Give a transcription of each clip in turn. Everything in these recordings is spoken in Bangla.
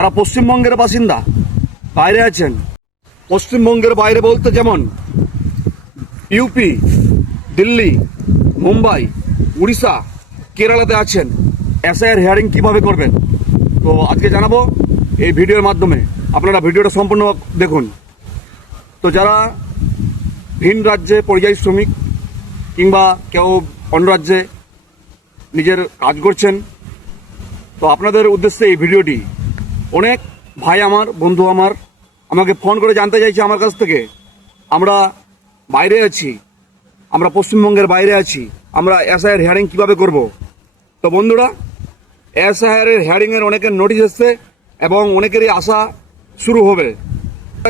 তারা পশ্চিমবঙ্গের বাসিন্দা, বাইরে আছেন। পশ্চিমবঙ্গের বাইরে বলতে যেমন ইউপি, দিল্লি, মুম্বাই, উড়িষ্যা, কেরালাতে আছেন, এসআইআর হিয়ারিং কিভাবে করবেন তো আজকে জানাবো এই ভিডিওর মাধ্যমে। আপনারা ভিডিওটা সম্পূর্ণ দেখুন। তো যারা ভিন রাজ্যে পরিযায়ী শ্রমিক কিংবা কেউ অন্য রাজ্যে নিজের কাজ করছেন, তো আপনাদের উদ্দেশ্যে এই ভিডিওটি। অনেক ভাই আমার, বন্ধু আমার আমাকে ফোন করে জানতে চাইছে আমার কাছ থেকে, আমরা বাইরে আছি, আমরা পশ্চিমবঙ্গের বাইরে আছি, আমরা এসআইআর হিয়ারিং কীভাবে করব। তো বন্ধুরা, এসআইআরের হিয়ারিংয়ের অনেকের নোটিশ এসছে এবং অনেকেরই আশা শুরু হবে।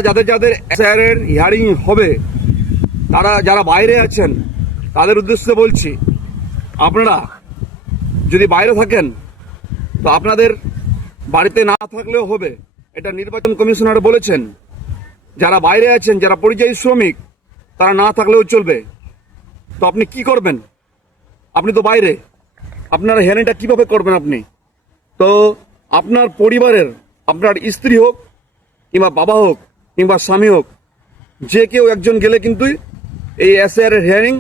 যাদের যাদের এসআইআরের হিয়ারিং হবে, তারা যারা বাইরে আছেন তাদের উদ্দেশ্যে বলছি, আপনারা যদি বাইরে থাকেন তো আপনাদের বাড়িতে না থাকলেও হবে, এটা নির্বাচন কমিশনার বলেছেন। যারা বাইরে আছেন, যারা পরিযায়ী শ্রমিক, তারা না থাকলেও চলবে। তো আপনি কি করবেন? আপনি তো বাইরে, আপনার হিয়ারিংটা কীভাবে করবেন আপনি? তো আপনার পরিবারের, আপনার স্ত্রী হোক কিংবা বাবা হোক কিংবা স্বামী হোক, যে কেউ একজন গেলে কিন্তু এই এসআইআরের হিয়ারিং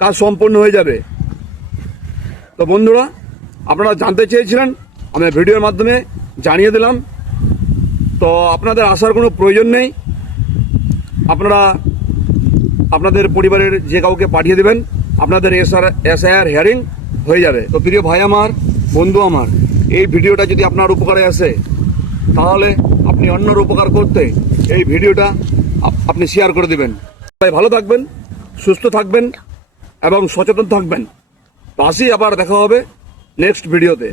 কাজ সম্পন্ন হয়ে যাবে। তো বন্ধুরা, আপনারা জানতে চেয়েছিলেন, আমি ভিডিওর মাধ্যমে জানিয়ে দিলাম। তো আপনাদের আসার কোনো প্রয়োজন নেই, আপনারা আপনাদের পরিবারের যে কাউকে পাঠিয়ে দেবেন, আপনাদের এসআইআর হিয়ারিং হয়ে যাবে। তো প্রিয় ভাই আমার, বন্ধু আমার, এই ভিডিওটা যদি আপনার উপকারে আসে, তাহলে আপনি অন্যর উপকার করতে এই ভিডিওটা আপনি শেয়ার করে দেবেন। তাই ভালো থাকবেন, সুস্থ থাকবেন এবং সচেতন থাকবেন। তো আসি, আবার দেখা হবে নেক্সট ভিডিওতে।